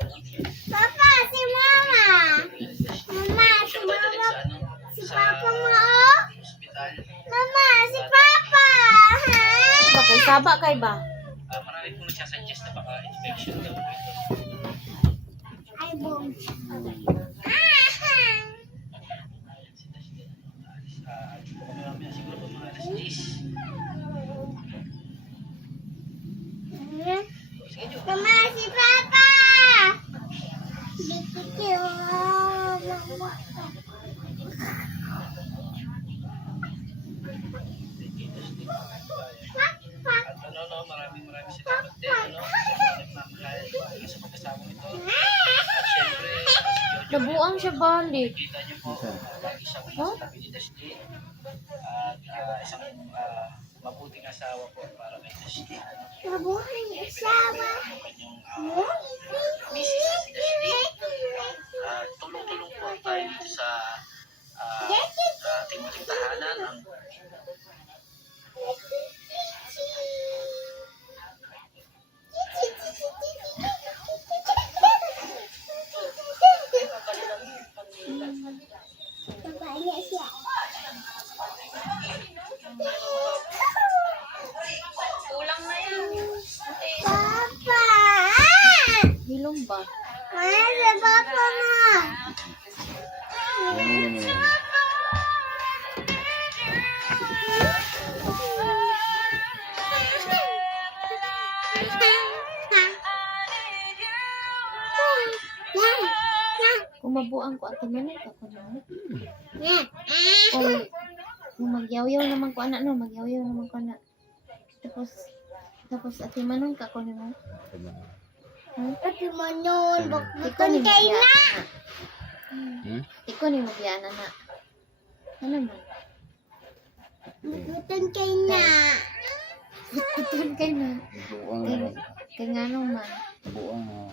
Papa, si Mama. Mama, si Mama. Si Papa mo, oh. Mama, si Papa. Bakay saba kay ba? Marami po nagsasuggest na baka infection daw po ito. Ay, boom. Mamaya siguro po mga alas 10. Mama, si Papa. Bikikyo. Mama. At maraming salamat din, sa mga nagmamahal sa pagkasama ito. At syempre, si Jojo, Nabuang siya balik. kita niyo po, lagi siyang nasa tabi ni Dusty. At isang mabuting asawa po para kay Dusty. Mabuhay ang asawa. Yung kanyang misis na si Dusty. Tulong-tulong po tayo dito sa ating muling tahanan. Ang Babanya siya. Kulang na yan. Papa! Hilong ba? Ano si Papa mo? Kung mabuang ko at manay ka ko na. Yan. Kung magyaw-yaw naman ko anak no, magyaw-yaw naman ko anak. Tapos ati manon ka ko nimo. Pati mo nun. Iko Bakbuton ni kayo na. magyana. Iko ni magyana na. Ano man? Bakbuton kayo na. Ituan kay na. Buang na. Kay nga nung man. Buang na.